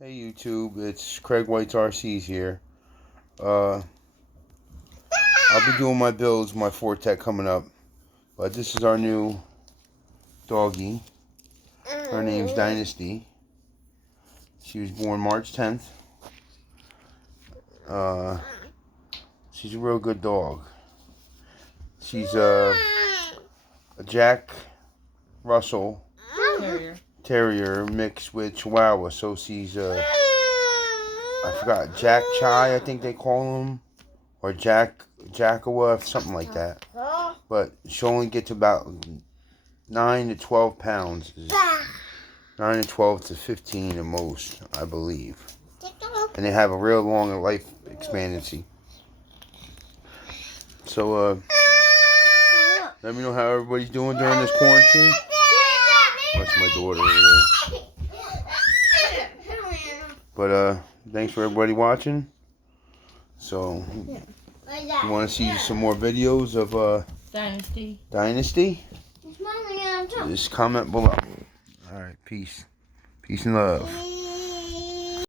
Hey YouTube, it's Craig White's RC's here. I'll be doing my builds, my Fortec coming up. But this is our new doggy. Her name's Dynasty. She was born March 10th. She's a real good dog. She's a Jack Russell Terrier mixed with Chihuahua. So she's I forgot, Jack Chai, I think they call him, or Jackawa, something like that. But she only gets about 9 to 12 pounds. 9 to 12 to 15 at most, I believe. And they have a real long life expectancy. So, let me know how everybody's doing during this quarantine. That's my daughter over there. But, thanks for everybody watching. So, you want to see some more videos of, Dynasty? Just comment below. Alright, peace. Peace and love.